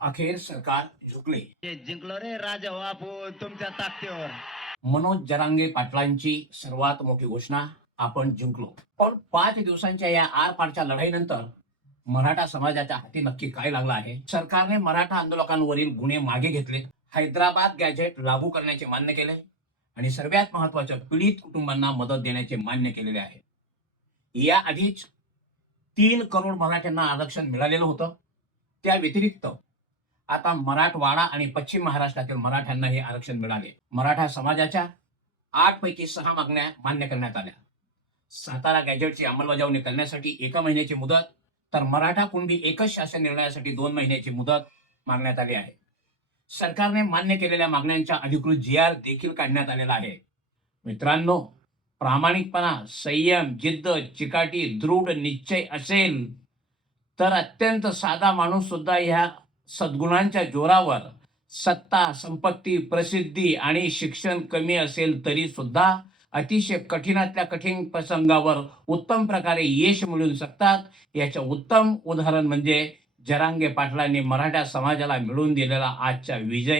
अखेर सरकार झुकले. जिंकलो रे राजा बापू तुमच्या ताकदीवर. मनोज जरांगे पाटलांची सर्वात मोठी घोषणा, आपण जिंकलो. पण 5 दिवसांच्या या आरपारच्या लढाईनंतर मराठा समाजाच्या हाती नक्की काय लागलं आहे? सरकारने मराठा आंदोलकांवरील गुन्हे मागे घेतले, हैदराबाद गॅजेट लागू करण्याचे मान्य केले आणि सर्वात महत्वाचं पीडित कुटुंबांना मदत देण्याचे मान्य केलेले आहे. या आधीच 3 करोड मराठ्यांना आरक्षण मिळालेलं होतं. त्या व्यतिरिक्त आता मराठवाडा आणि पश्चिम महाराष्ट्रातील मराठ्यांना हे आरक्षण मिळाले. मराठा समाजाच्या 8 पैकी 6 मागण्या मान्य करण्यात आल्या. सातारा गॅजेटची अंमलबजावणी करण्यासाठी 1 महिन्याची मुदत, तर मराठा कुणबी एकच शासन निर्णयासाठी 2 महिन्याची मुदत मागण्यात आली आहे. सरकारने मान्य केलेल्या मागण्यांचा अधिकृत GR देखील काढण्यात आलेला आहे. मित्रांनो, प्रामाणिकपणा, संयम, जिद्द, चिकाटी, दृढ निश्चय असेल तर अत्यंत साधा माणूस सुद्धा ह्या सद्गुणांच्या जोरावर सत्ता, संपत्ती, प्रसिद्धी आणि शिक्षण कमी असेल तरी सुद्धा अतिशय कठीणातल्या कठीण प्रसंगावर उत्तम प्रकारे यश मिळवू शकतात. याचं उत्तम उदाहरण म्हणजे जरांगे पाटलांनी मराठा समाजाला मिळवून दिलेला आजचा विजय.